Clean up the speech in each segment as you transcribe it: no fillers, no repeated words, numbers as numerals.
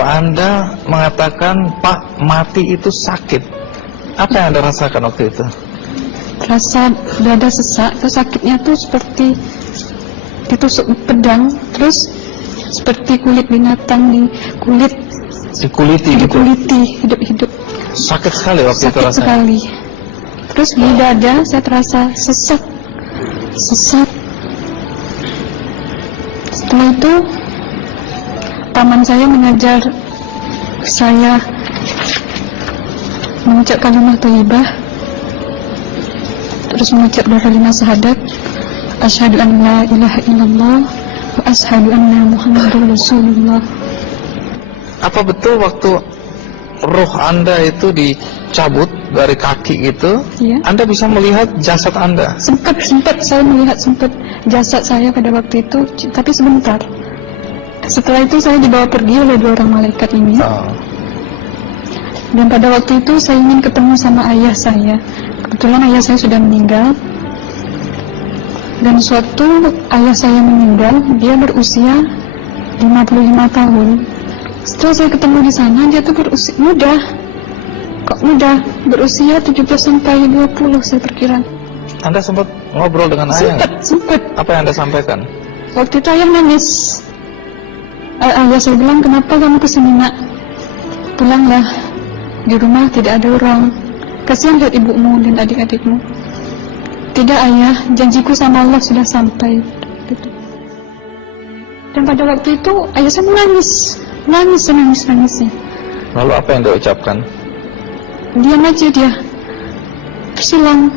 bahwa Anda mengatakan Pak mati itu sakit. Apa yang Anda rasakan waktu itu? Rasa dada sesak, sakitnya tuh seperti ditusuk pedang, terus seperti kulit binatang dikuliti hidup-hidup. Sakit sekali waktu itu rasanya. Sakit sekali. Terus di dada saya terasa sesak. Setelah itu paman saya mengajar saya mengucap kalimat thayyibah, terus mengucap doa kalimat syahadat, asyhadu an la ilaha illallah wa asyhadu anna muhammadar rasulullah. Apa betul waktu roh Anda itu dicabut dari kaki itu, Iya. Anda bisa melihat jasad Anda? Sempat saya melihat jasad saya pada waktu itu, tapi sebentar. Setelah itu saya dibawa pergi oleh 2 orang malaikat ini. Dan pada waktu itu saya ingin ketemu sama ayah saya. Kebetulan ayah saya sudah meninggal. Dan suatu ayah saya meninggal, dia berusia 55 tahun. Setelah saya ketemu di sana, dia tuh berusia muda. Kok muda? Berusia 17 sampai 20 saya perkira. Anda sempat ngobrol dengan ayah? Sempat. Apa yang Anda sampaikan? Waktu itu ayah nangis. Ayah saya bilang, kenapa kamu kesini nak? Pulanglah. Di rumah tidak ada orang. Kasihan lihat ibumu dan adik-adikmu. Tidak ayah, janjiku sama Allah sudah sampai. Dan pada waktu itu ayah saya menangis. Lalu apa yang dia ucapkan? Diam aja dia. Terus hilang.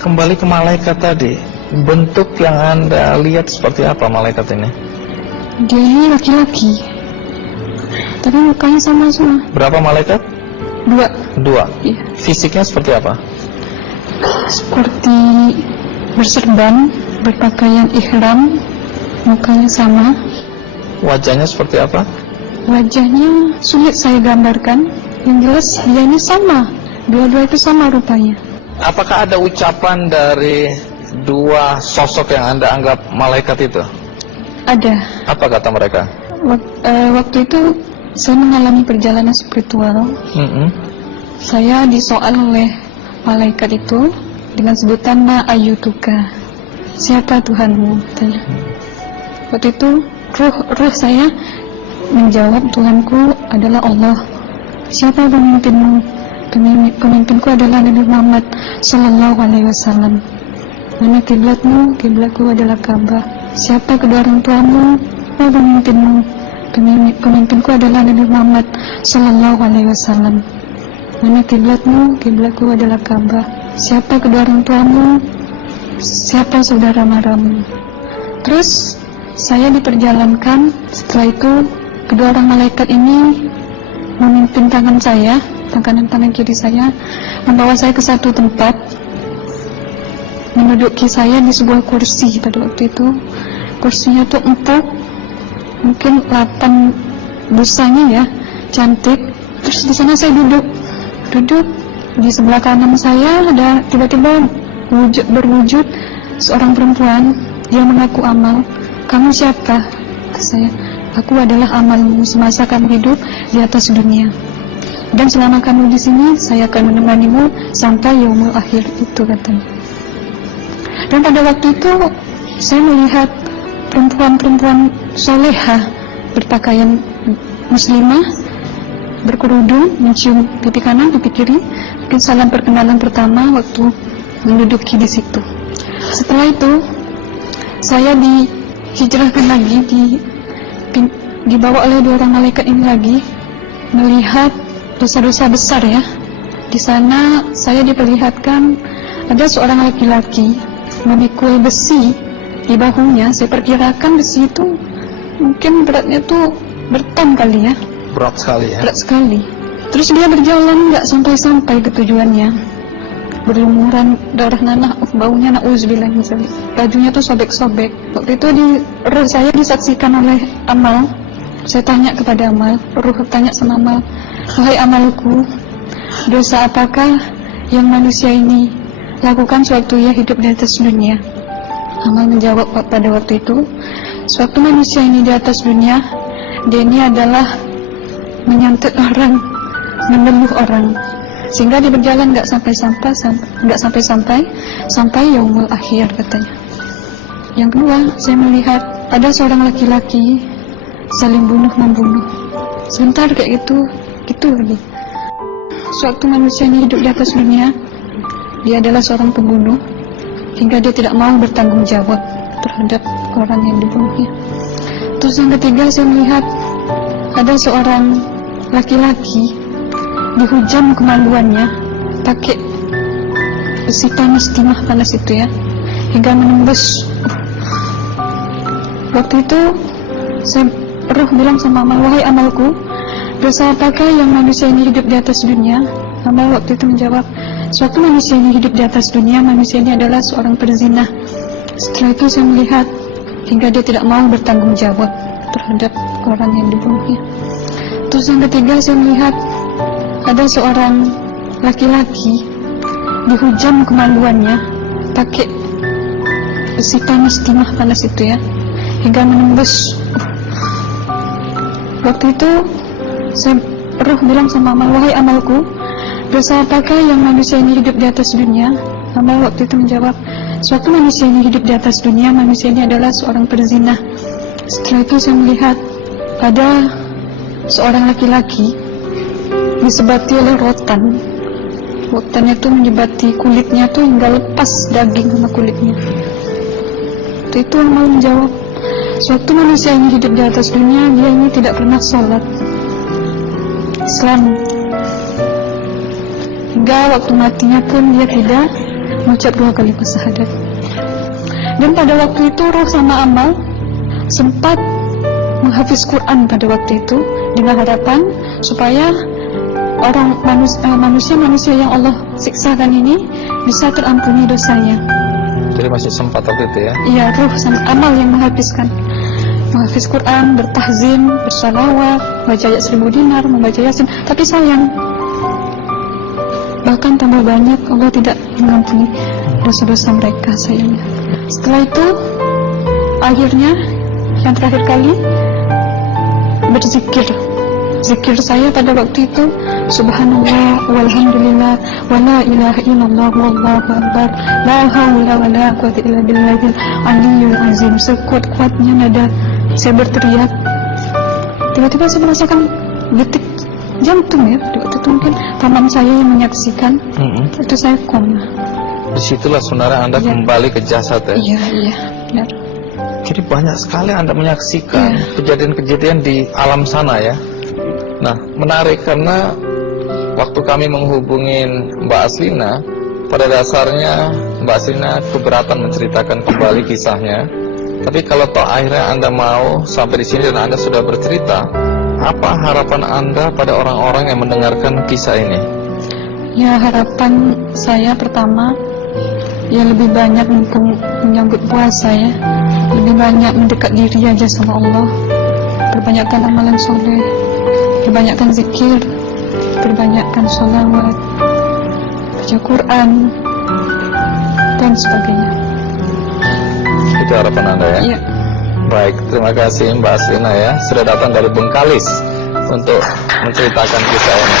Kembali ke malaikat tadi, bentuk yang Anda lihat seperti apa malaikat ini? Dia ini laki-laki, tapi mukanya sama semua. Berapa malaikat? 2. Iya. Fisiknya seperti apa? Seperti berserban, berpakaian ihram, mukanya sama. Wajahnya seperti apa? Wajahnya sulit saya gambarkan. Yang jelas dia ini sama. Dua-dua itu sama rupanya. Apakah ada ucapan dari 2 sosok yang Anda anggap malaikat itu? Ada. Apa kata mereka? Waktu itu saya mengalami perjalanan spiritual. Saya disoal oleh malaikat itu dengan sebutan Ma ayyutuka, siapa Tuhanmu? Waktu itu ruh saya menjawab, Tuhanku adalah Allah. Siapa pemimpinmu? Pemimpinku adalah Nabi Muhammad Sallallahu Alaihi Wasallam. Mana kiblatmu? Kiblatku adalah Ka'bah. Siapa kedua orang tuamu? Oh, pemimpinmu? Pemimpinku adalah Nabi Muhammad Sallallahu Alaihi Wasallam. Mana kiblatmu? Kiblatku adalah Ka'bah. Siapa kedua orang tuamu? Siapa saudara maramu? Terus saya diperjalankan. Setelah itu kedua orang malaikat ini memimpin tangan saya, tangan kiri saya, membawa saya ke satu tempat, menduduki saya di sebuah kursi. Pada waktu itu kursinya tuh empuk, mungkin 8 busanya ya, cantik. Terus di sana saya duduk di sebelah kanan saya ada tiba-tiba berwujud seorang perempuan. Dia mengaku amal. Kamu siapa? Saya, aku adalah amalmu semasa kamu hidup di atas dunia. Dan selama kamu di sini, saya akan menemanimu sampai yaumul akhir, itu katanya. Dan pada waktu itu saya melihat perempuan-perempuan solehah berpakaian muslimah, berkerudung, mencium pipi kanan, pipi kiri. Mungkin salam perkenalan pertama waktu menduduki di situ. Setelah itu saya dihijrahkan lagi, dibawa oleh 2 orang malaikat ini lagi, melihat dosa-dosa besar ya. Di sana saya diperlihatkan ada seorang laki-laki memikul besi di bahunya. Saya perkirakan besi itu mungkin beratnya tuh berton kali ya. Berat sekali ya. Berat sekali. Terus dia berjalan nggak sampai ke tujuannya. Berlumuran darah nanah, baunya na'udzubillah misalnya. Bajunya tuh sobek-sobek. Waktu itu roh saya disaksikan oleh Amal. Saya tanya kepada Amal, roh tanya sama Amal, wahai amalku, dosa apakah yang manusia ini lakukan sewaktu ia hidup di atas dunia? Amal menjawab pada waktu itu, sewaktu manusia ini di atas dunia, dia ini adalah menyantet orang, menemuh orang, sehingga dia berjalan nggak sampai yaumul akhir katanya. Yang kedua, saya melihat ada seorang laki-laki saling bunuh-membunuh. Sebentar kayak gitu lagi. Sewaktu manusia ini hidup di atas dunia, dia adalah seorang pembunuh, hingga dia tidak mau bertanggung jawab terhadap orang yang dibunuhnya. Terus yang ketiga, saya melihat ada seorang laki-laki dihujam kemaluannya pakai besi panas, timah panas itu ya, hingga menembus. Waktu itu roh bilang sama amal, wahai amalku, dosa apakah yang manusia ini hidup di atas dunia? Amal waktu itu menjawab, suatu manusia ini hidup di atas dunia, manusia ini adalah seorang perzina. Setelah itu saya melihat hingga dia tidak mau bertanggung jawab terhadap orang yang dibunuhnya. Terus yang ketiga, saya melihat ada seorang laki-laki dihujam kemaluannya pakai besi panas, timah panas itu ya, hingga menembus. Waktu itu roh bilang sama amal, wahai amalku, dosa apakah yang manusia ini hidup di atas dunia? Amal waktu itu menjawab, suatu manusia ini hidup di atas dunia, manusia ini adalah seorang perzina. Setelah itu saya melihat ada seorang laki-laki disebati oleh rotan. Rotannya itu menyebati kulitnya tuh hingga lepas daging sama kulitnya. Itu amal menjawab, suatu manusia ini hidup di atas dunia, dia ini tidak pernah sholat Islam, hingga waktu matinya pun dia tidak mengucap 2 kalimat syahadat. Dan pada waktu itu roh sama amal sempat menghafiz Quran pada waktu itu dengan harapan supaya orang manusia yang Allah siksakan ini bisa terampuni dosanya. Jadi masih sempat waktu itu ya? Iya, roh sama amal yang menghafiz Quran, bertahzim, bersalawat, baca ayat 1000 dinar, membaca Yasin. Tapi sayang, bahkan tambah banyak Allah tidak mengampuni dosa-dosa mereka, sayangnya. Setelah itu, akhirnya yang terakhir kali berzikir. Zikir saya pada waktu itu, subhanallah, walhamdulillah, wa la ilaha illallah, wallahu akbar, la haula wa la quwwata illa billahil aliyyil azim. Sekuat-kuatnya nada saya berteriak. Tiba-tiba saya merasakan detik jantung ya. Waktu itu mungkin paman saya yang menyaksikan. Itu saya koma. Disitulah saudara Anda kembali ke jasad ya? Iya, benar. Jadi banyak sekali Anda menyaksikan kejadian-kejadian di alam sana ya. Nah, menarik karena waktu kami menghubungin Mbak Aslina, pada dasarnya Mbak Aslina keberatan menceritakan kembali kisahnya. Tapi kalau toh akhirnya Anda mau sampai di sini dan Anda sudah bercerita, apa harapan Anda pada orang-orang yang mendengarkan kisah ini? Ya, harapan saya pertama, ya lebih banyak menyambut puasa ya, lebih banyak mendekat diri aja sama Allah, perbanyakkan amalan soleh, perbanyakkan zikir, perbanyakkan sholawat, baca Quran, dan sebagainya. Itu harapan Anda ya? Iya. Baik, terima kasih Mbak Aslina ya, sudah datang dari Bengkalis untuk menceritakan kisah ini.